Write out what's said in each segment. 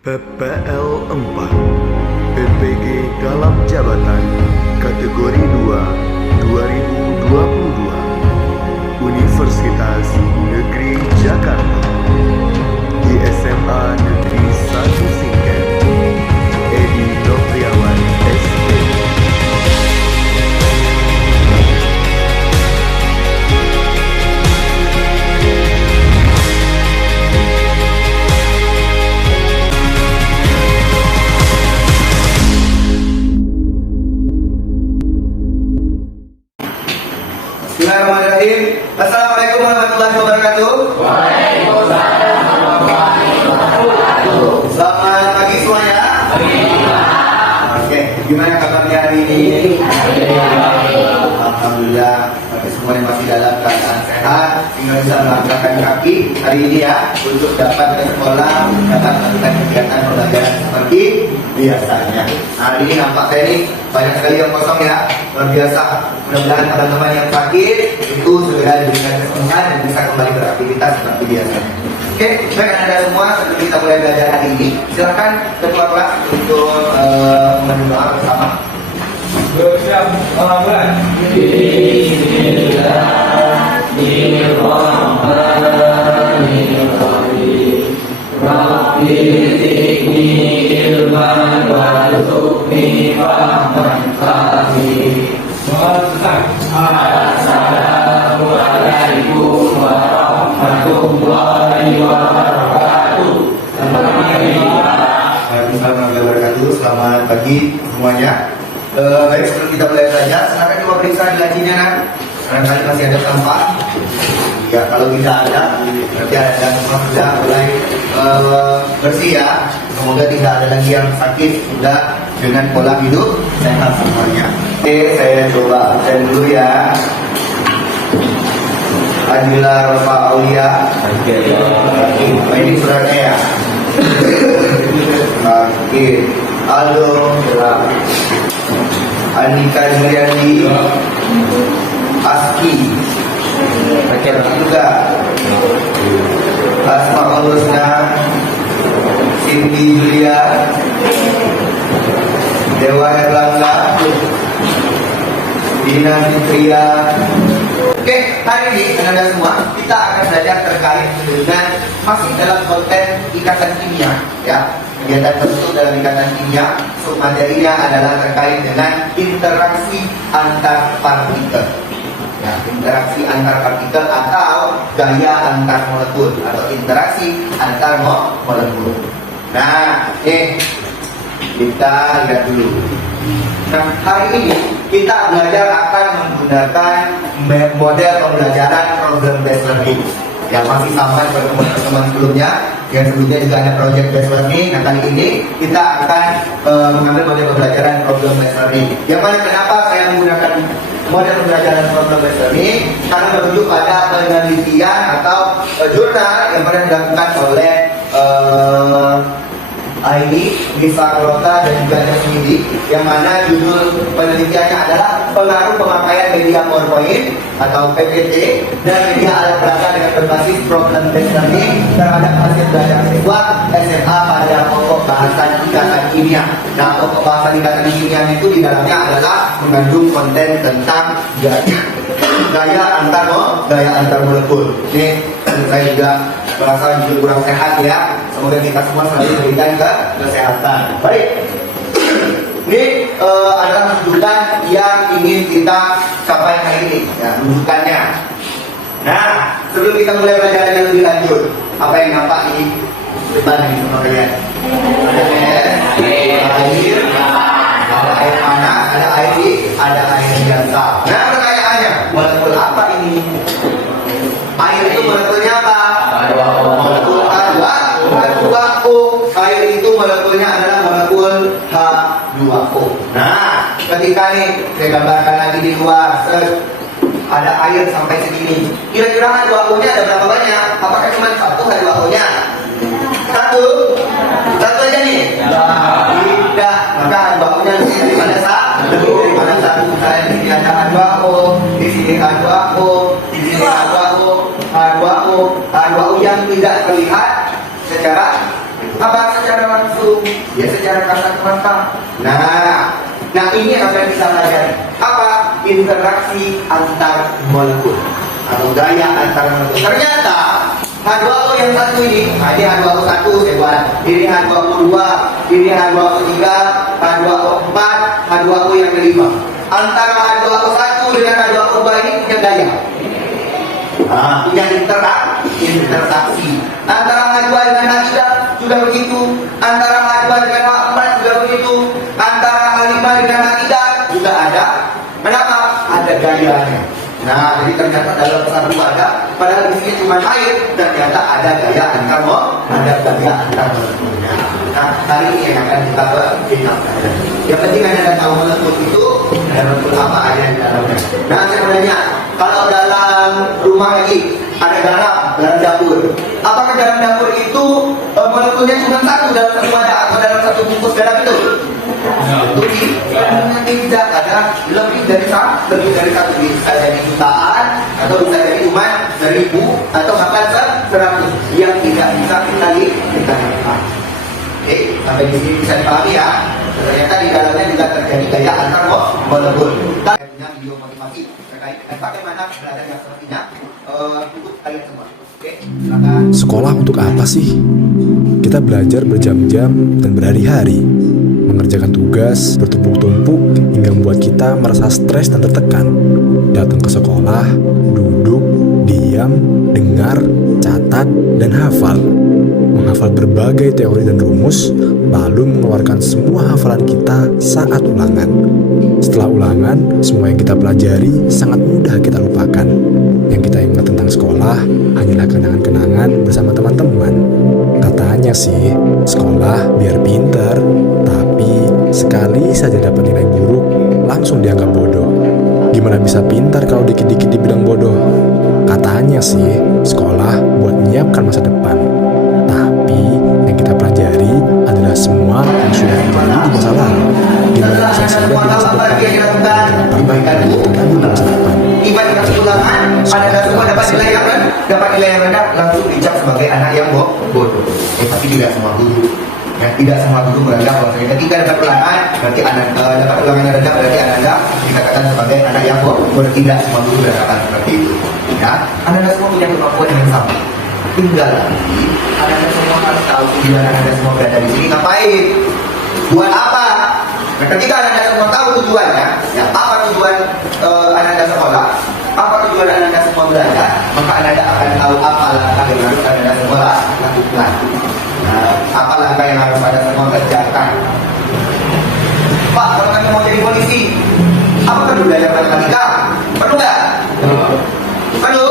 PPL 4 PPG dalam jabatan kategori 2 2022 Universitas Negeri Jakarta di SMA Negeri 1 Singket Edi Nopriawan SP. Bismillahirrahmanirrahim. Assalamualaikum warahmatullahi wabarakatuh. Waalaikumsalam warahmatullahi wabarakatuh. Selamat pagi semuanya. Oke, gimana kabarnya hari ini? Alhamdulillah, semuanya masih dalam keadaan sehat, sehingga bisa melangkahkan kaki hari ini ya untuk dapat ke sekolah, dapat melakukan kegiatan pembelajaran seperti biasanya. Hari ini nampak saya ini banyak sekali yang kosong ya, luar biasa. Mudah-mudahan teman-teman yang sakit itu segera diberikan kesembuhan dan bisa kembali beraktivitas seperti biasanya. Oke, baik Anda semua, sebelum kita mulai belajar hari ini, silakan ketua kelas untuk mendoa bersama. Bersiap orang Bismillahirrahmanirrahim. Rabbi zidni ilman warzuqni fahman sahih. Assalamualaikum warahmatullahi wabarakatuh. Waalaikumsalam warahmatullahi wabarakatuh. Selamat pagi semuanya. Baik, sebelum kita mulai belajar, silakan coba periksa di lacinya kan. Barangkali masih ada sampah. Ya, kalau tidak ada, berarti ada semua sudah mulai bersih ya. Semoga tidak ada lagi yang sakit, sudah dengan pola hidup sehat semuanya. Oke, saya coba absen dulu ya. Ajila Rafa Aulia. Ini suratnya ya. Oke. Aldo Andika Juliandi Aski juga Asma Ulusna Cindy Julia Dewa Erlangga Dina Fitria. Oke, hari ini Anda semua kita akan belajar terkait dengan masih dalam konten ikatan kimia ya. Kegiatan tersebut dalam ikatan kimia, submaterinya adalah terkait dengan interaksi antar partikel. Ya, interaksi antar partikel atau gaya antar molekul atau interaksi antar molekul. Nah, kita lihat dulu. Nah, hari ini kita belajar akan menggunakan model pembelajaran problem based learning. Yang masih sama seperti pertemuan sebelumnya. Yang sebelumnya juga ada project based learning. Nah, kali ini kita akan mengambil model pembelajaran problem based learning. Yang mana kenapa saya menggunakan model pembelajaran problem based learning? Karena merujuk pada penelitian atau jurnal yang pernah dilakukan oleh Aini, Lisa Rota dan juga Jasmine, yang mana judul penelitiannya adalah pengaruh pemakaian media PowerPoint atau PPT dan media alat peraga dengan berbasis problem based learning terhadap hasil belajar siswa SMA pada pokok bahasan ikatan kimia. Nah, pokok bahasan ikatan kimia itu di dalamnya adalah mengandung konten tentang gaya antar molekul. Ini saya juga merasa juga kurang sehat ya. Semoga kita semua selalu diberikan kesehatan. Baik. Ini adalah rujukan yang ingin kita capai hari ini. Ya, rujukannya. Nah, sebelum kita mulai belajar yang lebih lanjut, apa yang nampak di depan ini semua kalian? Ada air, ada air panas, ada ada air biasa. Nah, pertanyaannya, molekul apa ini? Air itu molekulnya apa? Molekul H2O. Air itu molekulnya adalah molekul H2O. Nah, ketika nih saya gambarkan lagi di luar, ada air sampai segini. Kira-kira H2O-nya ada berapa banyak? Apakah cuma satu H2O-nya? Satu aja nih? Tidak. Maka H2O-nya lebih daripada satu. Misalnya di sini ada H2O, di sini H2O, di sini H2O yang tidak terlihat secara apa secara langsung dia secara kasat mata. Nah ini yang akan kita pelajari. Apa? Interaksi antar molekul atau gaya antar molekul. Ternyata H2O yang satu ini H2O 1 saya buat, ini H2O 2, ini H2O 3, H2O 4, H2O yang kelima. Antara H2O 1 dengan H2O 2 ini punya gaya. Punya interaksi. Antara H2 dengan H3 juga begitu. Antara H2 dengan H4 juga begitu. Antara H5 dengan H3 juga ada. Kenapa? Ada gayanya. Nah, jadi ternyata dalam satu ada, padahal di sini cuma air, ternyata ada gaya antar molekulnya. Nah, hari ini yang akan kita bincangkan. Yang penting Anda tahu molekul itu dan molekul apa aja di dalamnya. Nah, saya mau nanya, kalau dalam rumah lagi ada garam dapur. Apakah garam dapur itu molekulnya cuma satu dalam satu wadah atau dalam satu bungkus garam itu? Tidak, ada lebih dari satu, bisa jadi jutaan atau bisa jadi cuma 1000 atau bahkan 100 yang tidak bisa kita lihat. Oke, sampai di sini bisa dipahami ya. Ternyata di dalamnya juga terjadi gaya antar molekul. Kita punya video motivasi terkait dengan bagaimana belajar yang sepertinya untuk kalian semua. Oke, silakan. Sekolah untuk apa sih? Kita belajar berjam-jam dan berhari-hari, mengerjakan tugas bertumpuk-tumpuk hingga membuat kita merasa stres dan tertekan. Datang ke sekolah, duduk, diam, dengar, catat, dan hafal. Menghafal berbagai teori dan rumus, lalu mengeluarkan semua hafalan kita saat ulangan. Setelah ulangan, semua yang kita pelajari sangat mudah kita lupakan. Yang kita ingat tentang sekolah hanyalah kenangan-kenangan bersama teman-teman. Katanya sih, sekolah biar pinter, tapi sekali saja dapat nilai buruk, langsung dianggap bodoh. Gimana bisa pintar kalau dikit-dikit dibilang bodoh? Katanya sih, sekolah buat menyiapkan masa depan. Tapi yang kita pelajari adalah semua yang sudah terjadi di masa lalu. Gimana bisa sadar di masa depan? Di masa depan. Ibadah ulangan, Anda semua dapat nilai yang rendah, langsung dicap sebagai anak yang bodoh. Tapi tidak semua guru. Ya, tidak semua guru menganggap bahwa ketika dapat ulangan, berarti anak dapat ulangan yang rendah, berarti Anda dikatakan sebagai anak yang bodoh. Tidak semua guru berkata seperti itu. Ya, Anda semua punya kemampuan yang sama. Tinggal lagi, Anda semua harus tahu tujuan Anda semua berada di sini ngapain, buat apa. Nah, ketika Anda semua tahu tujuannya, ya apa tujuan Anda sekolah, apa tujuan Anda semua belajar, maka Anda akan tahu apa langkah yang harus Anda semua lakukan. Apa langkah yang harus Anda semua kerjakan. Pak, kalau kami mau jadi polisi, apa perlu belajar matematika? Perlu nggak? Perlu.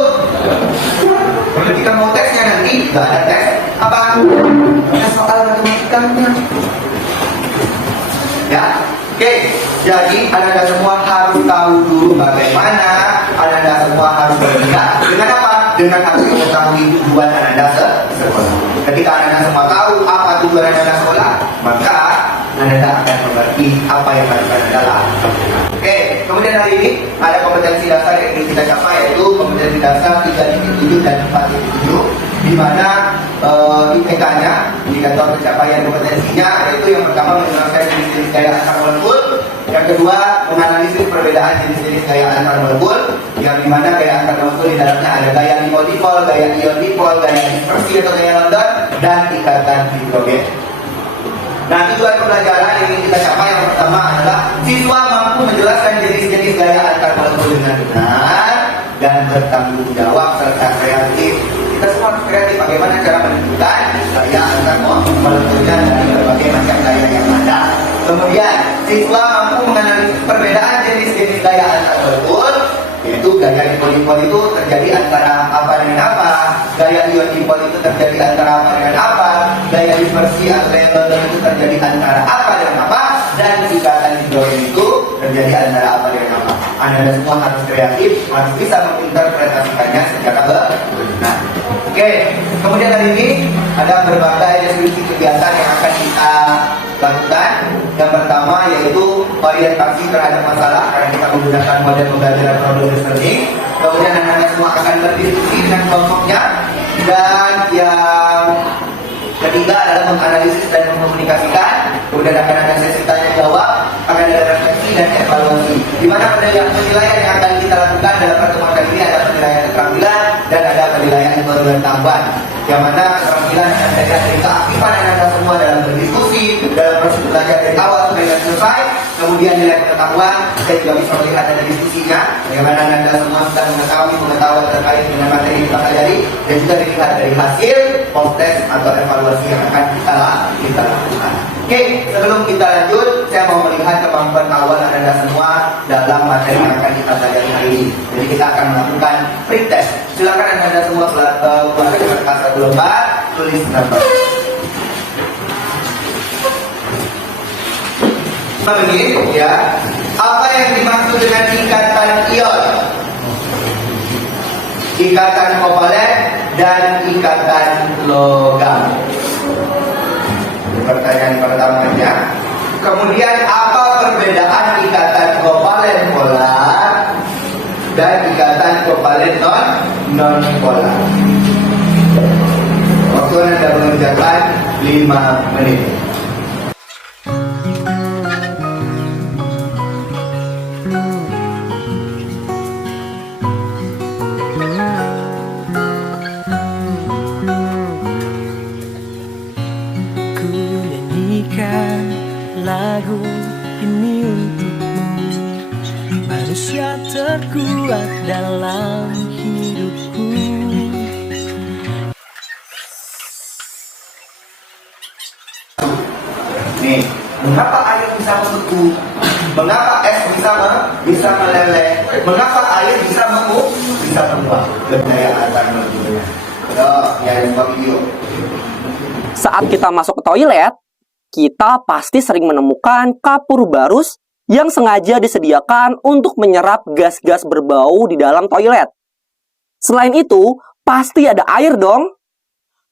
Ketika mau tesnya nanti, nggak ada tes. Apa? Ada soal matematikanya. Ya, oke. Jadi Anda semua harus tahu dulu bagaimana Anda semua harus bergerak dengan apa? Dengan harus mengetahui tujuan Anda sekolah. Ketika Anda semua tahu apa tujuan Anda sekolah, maka Anda akan mengerti apa yang harus Anda lakukan. Oke, kemudian hari ini ada kompetensi dasar yang ingin kita capai, yaitu kompetensi dasar 3.7 dan 4.7, di mana IPK-nya, indikator pencapaian kompetensinya, yaitu yang pertama menyelesaikan jenis-jenis gaya antar molekul, yang kedua menganalisis perbedaan jenis-jenis gaya antar molekul, yang dimana gaya antar molekul di dalamnya ada gaya dipol-dipol, gaya ion-dipol, gaya dispersi atau gaya London, dan ikatan hidrogen. Nah, tujuan pembelajaran yang ingin kita capai yang pertama adalah siswa mampu menjelaskan jenis-jenis gaya antar molekul dengan benar dan bertanggung jawab serta kreatif. Kita semua kreatif bagaimana cara menentukan gaya antar molekulnya dari berbagai macam gaya yang ada. Kemudian, siswa mampu mengenali perbedaan jenis-jenis gaya antar molekul, yaitu gaya dipol-dipol itu terjadi antara apa dengan apa, gaya ion-dipol itu terjadi antara apa dengan apa, gaya dispersi atau gaya London itu terjadi antara apa dengan apa, dan ikatan hidrogen itu terjadi antara apa dengan apa. Anda semua harus kreatif, harus bisa menginterpretasikannya secara benar. Oke, kemudian hari ini ada berbagai deskripsi kegiatan yang akan kita lakukan. Yang pertama yaitu orientasi terhadap masalah, karena kita menggunakan model pembelajaran problem solving. Kemudian Anda semua akan berdiskusi dengan kelompoknya. Dan yang ketiga adalah menganalisis dan mengkomunikasikan. penilaian yang akan kita lakukan dalam pertemuan kali ini ada penilaian keterampilan dan ada penilaian keperluan tambahan. Yang mana keterampilan akan dilihat dari keaktifan Anda semua dalam berdiskusi, dalam proses belajar dari awal sampai dengan selesai. Kemudian nilai pengetahuan, saya juga bisa melihat dari diskusinya, bagaimana Anda semua sudah mengetahui terkait dengan materi yang kita pelajari, dan juga dilihat dari hasil post test atau evaluasi yang akan kita lakukan. Oke, sebelum kita lanjut, saya mau melihat kemampuan awal Anda semua dalam materi yang akan kita pelajari hari ini. Jadi kita akan melakukan pretest. Silakan Anda semua keluarkan kertas satu lembar, tulis nomor. Begini, ya. Apa yang dimaksud dengan ikatan ion? Ikatan kovalen dan ikatan logam. Pertanyaan pertamanya. Kemudian apa perbedaan ikatan kovalen polar dan ikatan kovalen non polar? Waktu Anda mengerjakan 5 menit. Lagu ini untukmu, manusia terkuat dalam hidupku. Nih, mengapa air bisa membeku? Mengapa es bisa meleleh? Mengapa air bisa menguap? Berdaya antar melunya. Ya, video. Saat kita masuk ke toilet, kita pasti sering menemukan kapur barus yang sengaja disediakan untuk menyerap gas-gas berbau di dalam toilet. Selain itu, pasti ada air dong.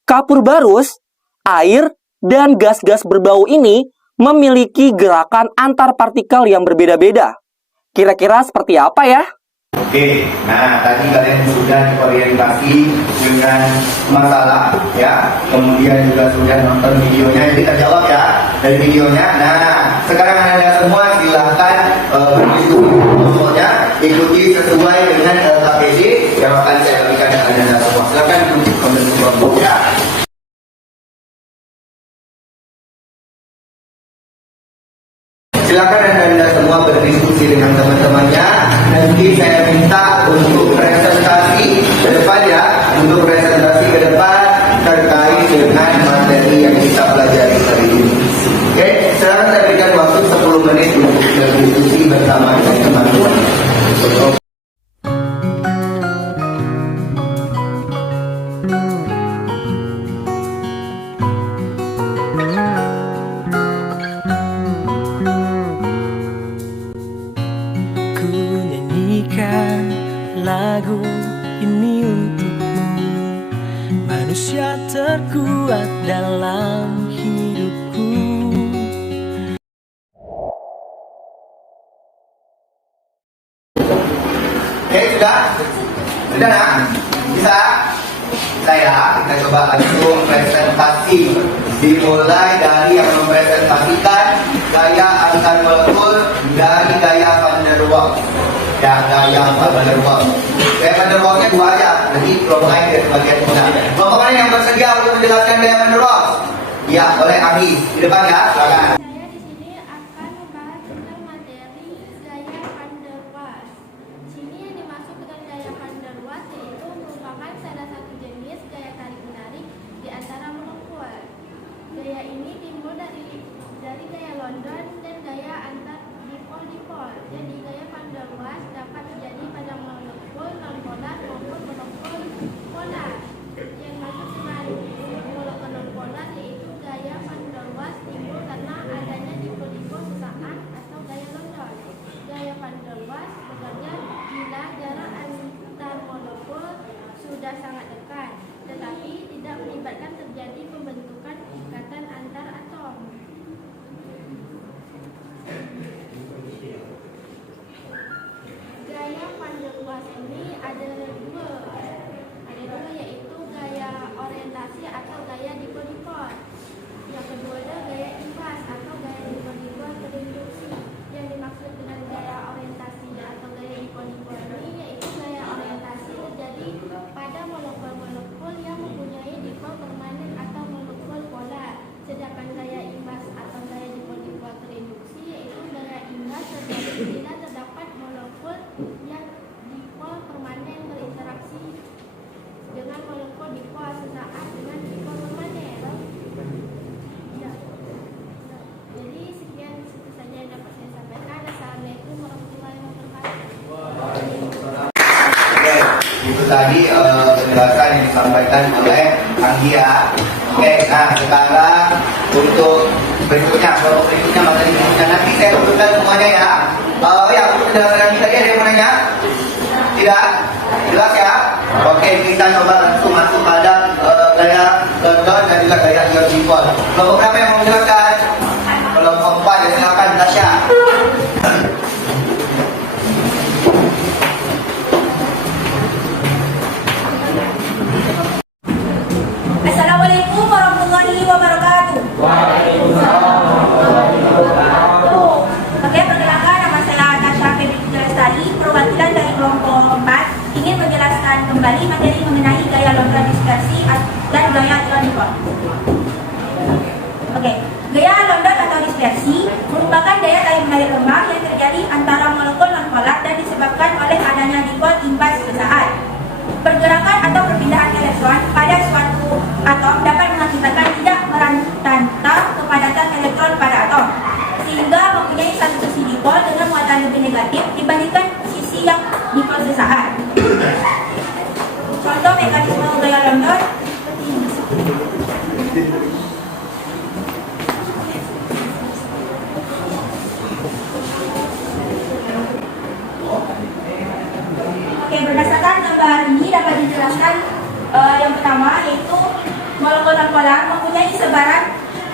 Kapur barus, air, dan gas-gas berbau ini memiliki gerakan antar partikel yang berbeda-beda. Kira-kira seperti apa ya? Oke, nah tadi kalian sudah diorientasi dengan masalah ya, kemudian juga sudah nonton videonya, jadi terjawab ya dari videonya. Nah, sekarang Anda semua silahkan ikuti sesuai dengan LKPD yang akan saya berikan kepada Anda semua. Silahkan ikuti kelompok ya. Silakan Anda semua berdiskusi dengan teman-temannya. Nanti saya minta untuk presentasi ke depan ya, untuk presentasi ke depan terkait dengan materi yang kita pelajari hari ini. Oke, sekarang saya berikan waktu 10 menit untuk berdiskusi bersama dengan teman-teman. Lagu ini untukmu, manusia terkuat dalam hidupku. Oke, sudah nak? Bisa? Kita coba langsung presentasi. Dimulai dari yang mempresentasikan gaya antar molekul dari gaya Van der Waals. Ya, gaya Van der Waals. Gaya Van der Waals-nya 2 aja. Nanti kelompok lain dari bagian tengah. Kelompok mana yang bersedia untuk menjelaskan gaya Van der Waals? Ya, oleh Ami. Di depan ya, silakan. Saya di sini akan membahas tentang materi gaya Van der Waals. Di sini yang dimaksud dengan gaya Van der Waals yaitu merupakan salah satu jenis gaya tarik menarik di antara molekul. Gaya ini timbul dari gaya London dan gaya antar dipol-dipol. Jadi gaya Van der Waals dapat terjadi pada molekul non-polar maupun molekul polar. Yang maksud dengan molekul non-polar yaitu gaya Van der Waals timbul karena adanya dipol-dipol sesaat atau gaya London. Gaya Van der Waals bekerja bila jarak antar molekul sudah sangat dekat, tetapi tidak melibatkan terjadi pembentukan ikatan antar atom. tadi penjelasan yang disampaikan oleh Anggi ya. Oke, nah sekarang untuk berikutnya, kelompok berikutnya materi berikutnya nanti saya tunjukkan semuanya ya. Ya, untuk penjelasan Anggi tadi ada yang mau nanya? Tidak? Jelas ya? Oke, kita coba langsung masuk pada gaya London dan juga gaya York. Kelompok berapa yang mau menjelaskan? Kelompok 4, ya silakan Tasya. Assalamualaikum warahmatullahi wabarakatuh. Oke, perkenalkan nama saya Tasya Febri Lestari, perwakilan dari kelompok 4 ingin menjelaskan kembali materi mengenai gaya London dispersi dan gaya York. Oke, gaya London atau dispersi merupakan daya tarik menarik lemah yang terjadi antara molekul nonpolar dan disebabkan oleh adanya dipol imbas sesaat. Pergerakan atau perpindahan elektron pada suatu atom dapat mengakibatkan tidak merantau kepadatan elektron pada atom, sehingga mempunyai satu sisi dipol dengan muatan lebih negatif dibandingkan sisi yang dipol sesaat. Contoh mekanisme gaya London Oke, berdasarkan gambar ini dapat dijelaskan yang pertama yaitu molekul nonpolar mempunyai sebaran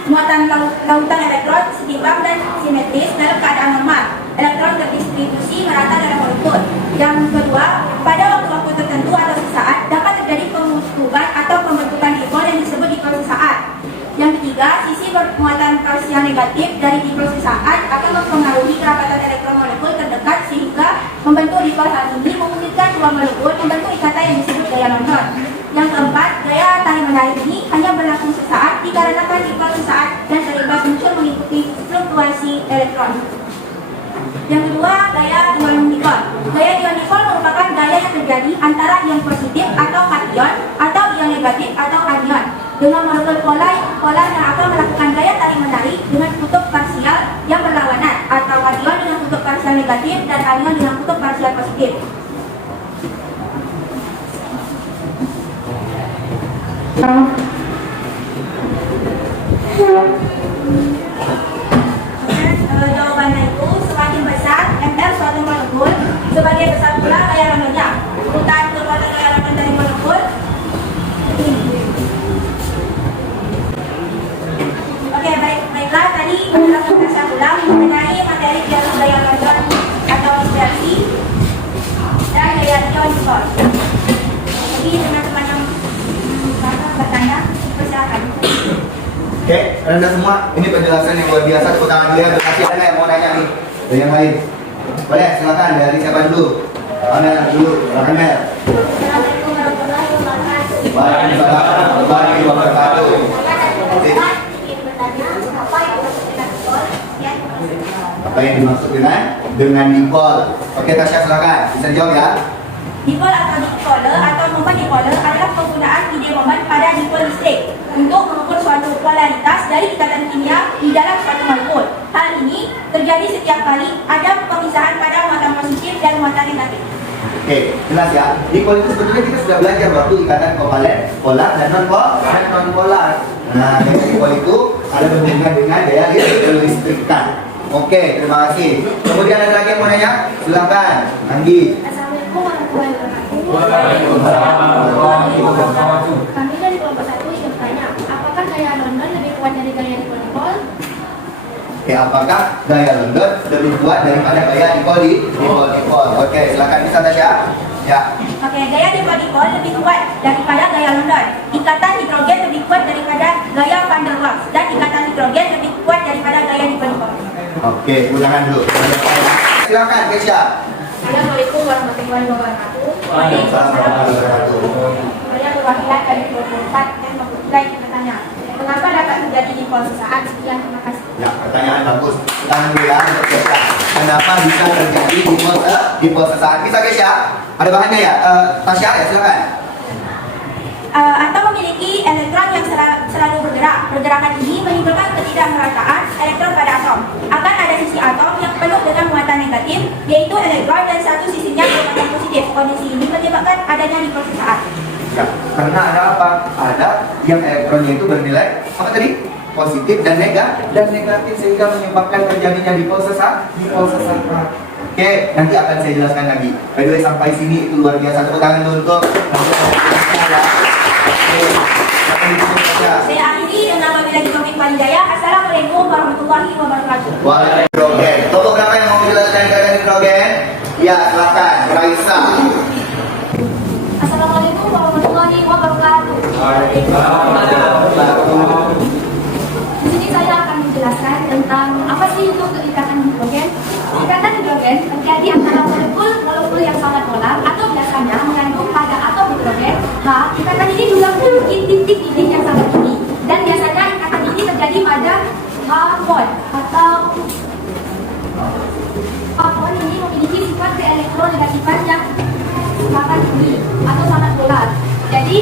muatan lautan elektron setimbang dan simetris dalam keadaan normal. Elektron terdistribusi merata dalam molekul. Yang kedua, pada waktu-waktu tertentu atau sesaat dapat terjadi pemutusan atau pembentukan dipol yang disebut dipol sesaat. Yang ketiga, sisi bermuatan parsial negatif dari dipol sesaat akan mempengaruhi kerapatan elektron molekul terdekat sehingga membentuk dipol. Hal ini memungkinkan dua molekul membentuk ikatan yang disebut gaya London. Yang keempat, gaya tarik menarik ini hanya berlangsung sesaat dikarenakan dipol sesaat dan terimbas muncul mengikuti fluktuasi elektron. Yang kedua, gaya ion dipol. Gaya ion dipol merupakan gaya yang terjadi antara ion positif atau kation atau ion negatif atau anion dengan molekul polar yang akan melakukan gaya tarik menarik dengan kutub parsial yang berlawanan, atau kation dengan kutub parsial negatif dan anion dengan kutub parsial positif. Jawabannya itu semakin besar ML suatu molekul, sebagai besar pula gaya Londonnya. Urutan kekuatan gaya London dari molekul ini. Oke, baiklah tadi penjelasan saya ulang mengenai materi gaya London atau dispersi dan gaya ion dipol. Jadi teman-teman yang bertanya, persilakan. Oke, Anda semua, ini penjelasan yang luar biasa. Tepuk tangan dulu ya. Terima kasih. Ada yang mau nanya nih dari yang lain? Boleh, silakan. Dari siapa dulu? Amel dulu. Amel. Assalamualaikum warahmatullahi wabarakatuh. Waalaikumsalam warahmatullahi wabarakatuh. Ingin bertanya, apa yang dimaksud dengan dipol? Ya, Apa yang dimaksud dengan dipol? Oke, Tasya silakan. Bisa jawab ya. Dipol atau dipoler atau momen dipoler adalah penggunaan ide momen pada dipol listrik untuk mengukur suatu polaritas dari ikatan kimia di dalam suatu molekul. Hal ini terjadi setiap kali ada pemisahan pada muatan positif dan muatan negatif. Oke, jelas ya. Dipol itu sebetulnya kita sudah belajar waktu ikatan kovalen, polar dan non polar. Nah, dipol itu ada berhubungan dengan daya listrikan. Oke, terima kasih. Kemudian ada lagi yang mau nanya? Silakan, Anggi. Assalamualaikum warahmatullahi wabarakatuh. Waalaikumsalam warahmatullahi wabarakatuh. Kami dari kelompok 1 ingin bertanya, apakah gaya London lebih kuat dari gaya dipol? Oke, apakah gaya London lebih kuat daripada gaya dipol? Oke, silakan bisa Tasya. Ya. Oke, gaya dipol lebih kuat daripada gaya London. Ikatan hidrogen lebih kuat daripada gaya van der Waals dan ikatan hidrogen lebih kuat daripada gaya dipol. Oke, ulangan dulu. Silakan, Kesha. Assalamualaikum warahmatullahi wabarakatuh. Waalaikumsalam warahmatullahi wabarakatuh. Saya perwakilan dari kelompok 4 dan kebetulan bertanya, mengapa dapat terjadi dipol sesaat? Sekian, terima kasih. Ya, pertanyaan bagus. Tahan dulu ya untuk Kesha. Kenapa bisa terjadi dipol sesaat? Bisa Kesha? Ada bahannya ya? Tasya ya, silakan. Atom memiliki elektron yang selalu bergerak. Pergerakan ini menimbulkan ketidakmerataan elektron pada atom. Akan ada sisi atom yang penuh dengan muatan negatif, yaitu elektron, dan satu sisinya bermuatan positif. Kondisi ini menyebabkan menyebabkan adanya hipersesaan? Ya, karena ada apa? Ada yang elektronnya itu bernilai apa tadi? Positif dan negatif sehingga menyebabkan terjadinya dipol sesat. Oke, nanti akan saya jelaskan lagi. By the way, sampai sini itu luar biasa. Tepuk tangan dulu untuk Saya akhiri dengan wabillahi taufiq wal hidayah. Assalamualaikum warahmatullahi wabarakatuh. Hidrogen. Kelompok berapa yang mau menjelaskan tentang hidrogen? Ya, silakan. Raisa. Assalamualaikum warahmatullahi wabarakatuh. Di sini saya akan menjelaskan tentang apa sih itu ikatan hidrogen. Ikatan hidrogen terjadi antara molekul yang sangat polar atau biasanya mengandung pada atom hidrogen. Nah, ikatan ini juga memiliki titik-titik yang sangat tinggi. Dan biasanya ikatan ini terjadi pada H-bond atau H-bond ini memiliki sifat keelektronegativan yang sangat tinggi atau sangat polar. Jadi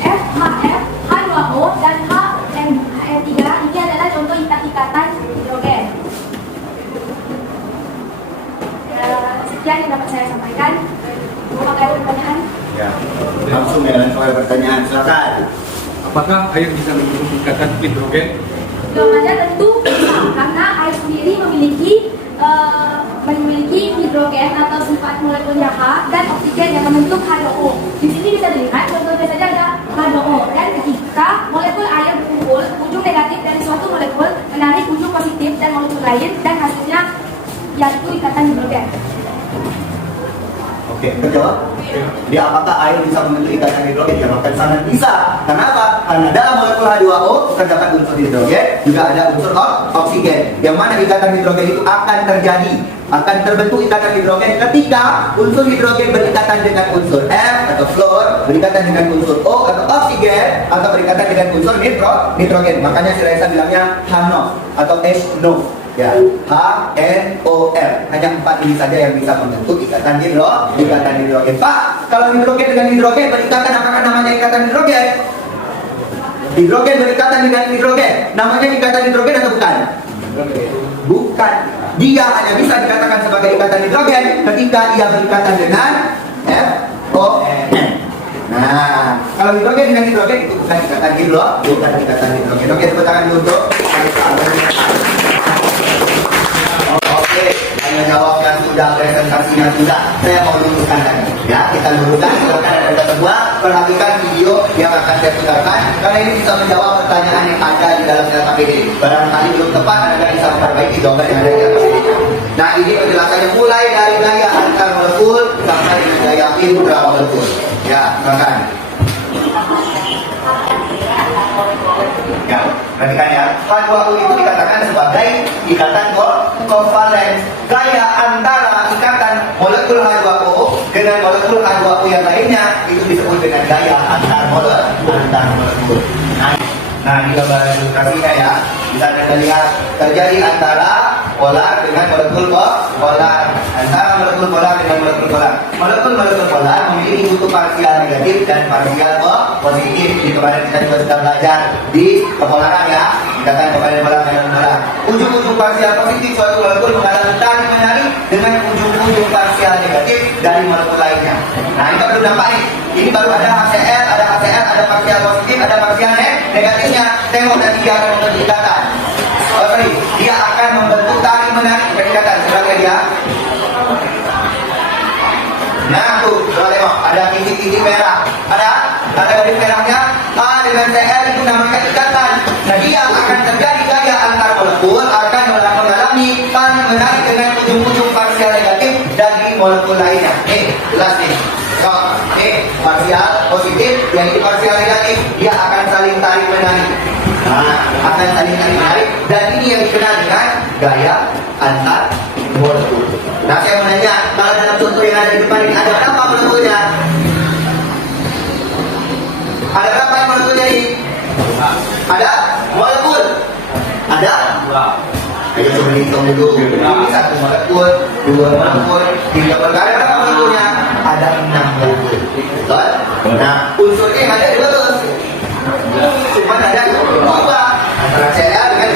FHF, H2O dan HN3 ini adalah contoh ikatan hidrogen. Sekian yang dapat saya sampaikan. Apakah ada pertanyaan? Ya, langsung ya, kalau ada pertanyaan silakan. Apakah air bisa membentuk ikatan hidrogen? Jawabannya tentu bisa, karena air sendiri memiliki hidrogen atau sifat molekulnya H dan oksigen yang membentuk H2O. Di sini bisa dilihat contohnya saja ada H2O, dan ketika molekul air berkumpul, ujung negatif dari suatu molekul menarik ujung positif dan molekul lain, dan hasilnya yaitu ikatan hidrogen. Oke, terjawab? Jadi apakah air bisa membentuk ikatan hidrogen? Jawaban sangat bisa. Kenapa? Karena dalam molekul H2O terdapat unsur hidrogen, juga ada unsur oksigen. Yang mana ikatan hidrogen itu akan terjadi, akan terbentuk ikatan hidrogen ketika unsur hidrogen berikatan dengan unsur F atau fluor, berikatan dengan unsur O atau oksigen, atau berikatan dengan unsur nitrogen. Makanya si Raisa bilangnya HNO atau HNO. Ya, HNOL. Hanya 4 ini saja yang bisa membentuk ikatan hidrogen. Pak, kalau hidrogen dengan hidrogen berikatan, apakah namanya ikatan hidrogen? Hidrogen berikatan dengan hidrogen, namanya ikatan hidrogen atau bukan? Bukan. Dia hanya bisa dikatakan sebagai ikatan hidrogen ketika dia berikatan dengan FON. Nah, kalau hidrogen dengan hidrogen itu bukan ikatan hidrogen. Oke, tepuk tangan dulu untuk Oke, saya jawab yang sudah, presentasinya sudah. Saya mau luruskan lagi. Ya, kita luruskan. Silakan ada semua perhatikan video yang akan saya putarkan, karena ini bisa menjawab pertanyaan yang ada di dalam data PD. Barangkali belum tepat, Anda bisa memperbaiki jawaban yang ada di data PD. Nah, ini penjelasannya mulai dari gaya antar molekul sampai dengan gaya intramolekul. Ya, silakan. Ya, perhatikan ya. H2O itu dikatakan sebagai ikatan kovalen. Gaya antara ikatan molekul H2O dengan molekul H2O yang lainnya itu disebut dengan gaya antar molekul. Nah, ini gambar ilustrasinya ya. Bisa Anda lihat terjadi antara polar dengan molekul polar, antara molekul polar dengan molekul polar. Molekul polar memiliki kutub parsial negatif dan parsial positif. Di kemarin kita juga sudah belajar di kepolaran ya, ikatan kovalen polar dengan polar. Ujung-ujung parsial positif suatu molekul mengalami tarik menarik dengan ujung-ujung parsial negatif dari molekul lainnya. Nah, ini baru dampak nih. Ini baru ada HCl, ada parsial positif, ada parsial negatifnya. Tengok nanti dia akan membentuk ikatan. Dia akan membentuk tarik menarik ikatan sebagai dia. Nah tuh, coba tengok, ada titik-titik merah. Ada garis merahnya. A dengan Cl itu namanya ikatan. Nah, dia akan terjadi gaya antar molekul, akan mengalami tarik menarik dengan ujung-ujung parsial negatif dari molekul lainnya. Jelas nih. So, parsial positif, yang itu parsial negatif, dia akan saling tarik menarik. Nah, akan saling tarik menarik, dan ini yang dikenal dengan gaya antar molekul. Nah, saya mau nanya, kalau dalam contoh yang ada di depan ini ada berapa molekulnya? Ada berapa molekulnya ini? Ada molekul? Ada? Ayo coba hitung dulu. Ini 1 molekul, 2 molekul, 3 molekul. Ada berapa molekulnya? Ada 6 molekul. Betul? Nah, unsur E ada 2. Cuma ada 2 antara Cl dengan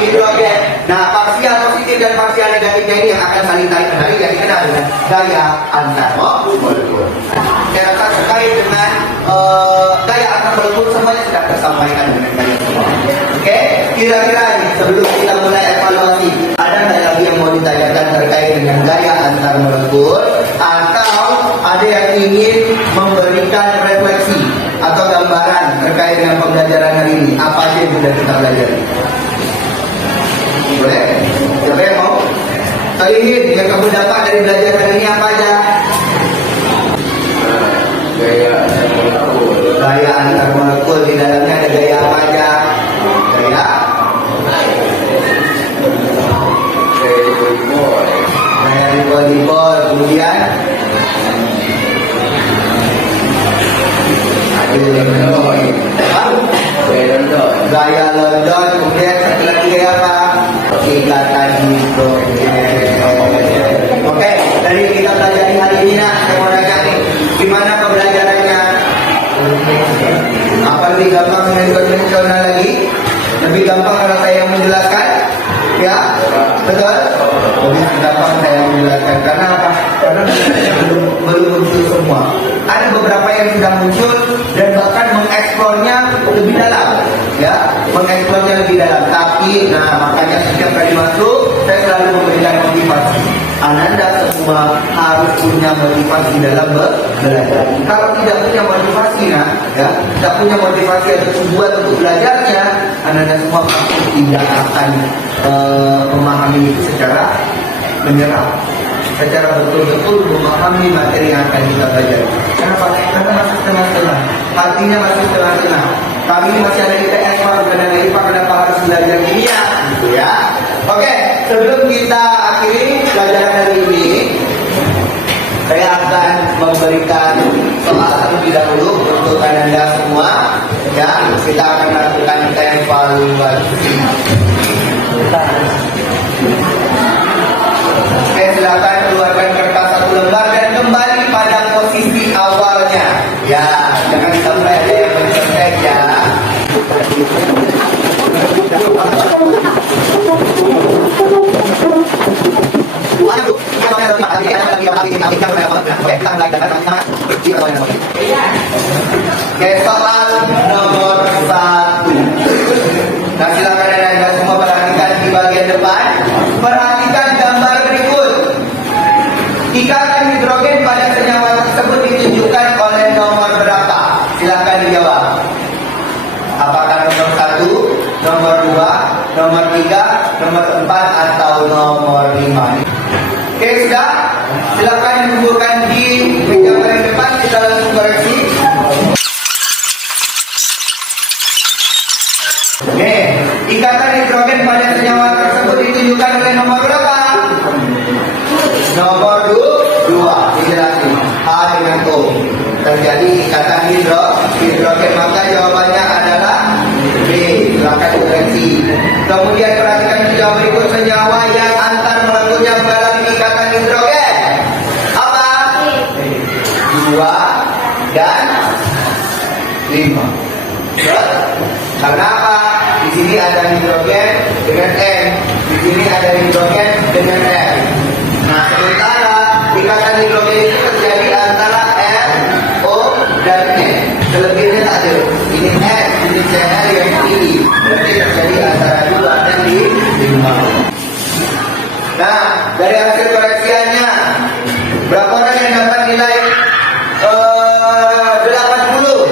hidrogen. Nah, parsial positif dan parsial negatifnya ini yang akan saling tarik menarik yang dikenal dengan gaya antar molekul. terkait dengan gaya antar melebur semuanya sudah tersampaikan dengan kalian semua. Oke, kira-kira ini sebelum kita mulai evaluasi, ada nggak lagi yang mau ditanyakan terkait dengan gaya antar melebur, atau ada yang ingin memberikan refleksi atau gambaran terkait dengan pembelajaran hari ini? Apa aja yang sudah kita pelajari? Boleh? Siapa yang mau? Kali ini yang kamu dapat dari belajar hari ini apa aja? Gaya antar molekul, di dalamnya ada gaya apa aja? Gaya dipol, kemudian gaya London, kemudian satu lagi gaya apa? Ikatan hidrogen. Oke, dari kita pelajari hari ini, saya mau nanya nih, gimana pembelajarannya? Apa lebih gampang dengan konvensional lagi? Lebih gampang kalau saya yang menjelaskan? Ya, betul? Lebih gampang saya yang menjelaskan. Karena apa? Karena belum muncul semua. Ada beberapa yang sudah muncul dan bahkan mengeksplornya lebih dalam, ya, mengeksplornya lebih dalam. Tapi, makanya setiap kali masuk, saya selalu memberikan motivasi. Ananda semua harus punya motivasi dalam belajar. Kalau tidak punya motivasi, tidak punya motivasi atau tujuan untuk belajarnya, Ananda semua pasti tidak akan memahami itu secara menyerap, secara betul-betul memahami materi yang akan kita belajar. Kenapa? Karena masih setengah-setengah, hatinya masih setengah-setengah. Kami masih ada IPS, Pak, bukan ada IPA, kenapa harus belajar kimia? Gitu ya. Oke, sebelum kita akhiri pelajaran hari ini, saya akan memberikan soal terlebih dahulu untuk Anda semua. Ya, kita akan lakukan evaluasi. Oke, silakan keluarkan kertas satu lembar dan kembali pada posisi awalnya. Ya, jangan sampai ada yang mencontek ya. Oke, soal nomor 1. Nah, silakan Anda semua perhatikan di bagian depan. Perhatikan gambar berikut. Ikatan hidrogen pada senyawa tersebut ditunjukkan oleh nomor berapa? Silakan dijawab. Apakah nomor 1, nomor 2, nomor 3, nomor 4, atau nomor 5? Oke, sudah? Silakan dikumpulkan di meja paling depan, kita langsung koreksi. Oke, ikatan hidrogen pada senyawa tersebut ditunjukkan oleh nomor berapa? Nomor 2. Dijelasin. A dengan O. Terjadi ikatan hidrogen, maka jawabannya adalah B. Silakan dikoreksi. Kemudian perhatikan juga berikut senyawa yang antar molekulnya mengalami ikatan hidrogen. Apa? 2 dan 5. Karena apa? Di sini ada hidrogen dengan N, di sini ada hidrogen dengan R. Nah, sementara ikatan hidrogen itu terjadi antara R, O, dan N. Selebihnya tak ada. Ini N, ini Cl yang tinggi. Berarti terjadi antara 2 dan 5. Nah, dari hasil koreksiannya, berapa orang yang dapat nilai 80?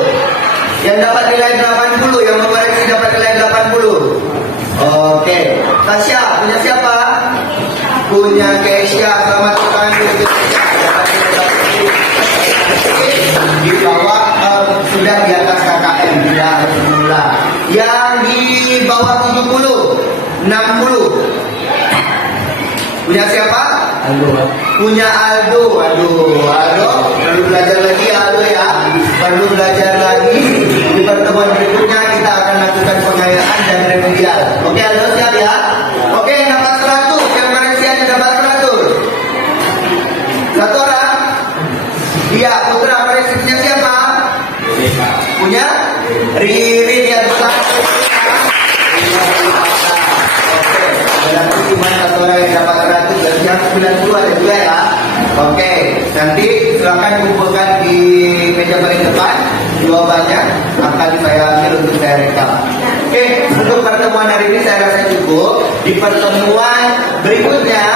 Yang dapat nilai 80, yang mengoreksi dapat nilai 80. Oke, Tasya, punya siapa? Punya Keisha, selamat datang di Keisha. Dapat nilai 80. Di bawah sudah di atas KKM, tidak harus semula. Yang di bawah 70, 60. Punya siapa? Punya Aldo. Aldo, perlu belajar lagi Aldo ya. Perlu belajar lagi. Di pertemuan berikutnya kita akan lakukan pengayaan dan remedial. Oke Aldo, siap ya? Oke, dapat 100. Yang koreksiannya dapat 100. Satu orang? Iya, putra koreksinya siapa? Punya? Riri dia besar. Berarti cuma satu orang yang dapat 100 dan yang 90 ada juga ya. Oke, nanti silakan kumpulkan di meja paling depan. Jawabannya akan saya ambil untuk saya rekam. Oke, untuk pertemuan hari ini saya rasa cukup. Di pertemuan berikutnya,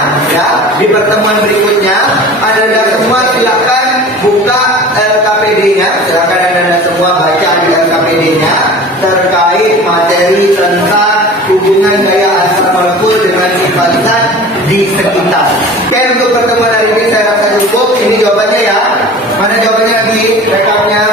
Anda semua silakan buka LKPD-nya, silakan Anda semua baca di LKPD-nya terkait materi tentang hubungan gaya asal-molekul dengan sifat zat di sekitar. Oke, untuk pertemuan hari ini saya rasa cukup. Ini jawabannya ya. Mana jawabannya di rekamnya?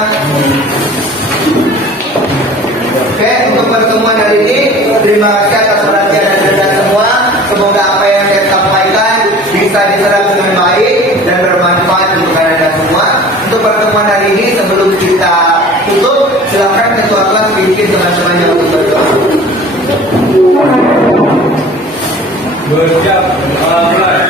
Oke, untuk pertemuan hari ini terima kasih atas perhatian Anda semua. Semoga apa yang saya sampaikan bisa diserap dengan baik dan bermanfaat untuk Anda semua. Untuk pertemuan hari ini sebelum kita tutup, silakan ketua kelas bikin teman-temannya untuk berdoa. Berjam 15.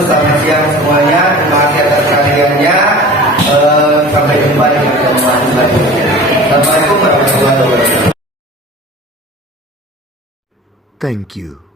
Selamat siang semuanya. Terima kasih atas kehadirannya. Sampai jumpa di pertemuan selanjutnya. Assalamualaikum warahmatullahi wabarakatuh. Thank you.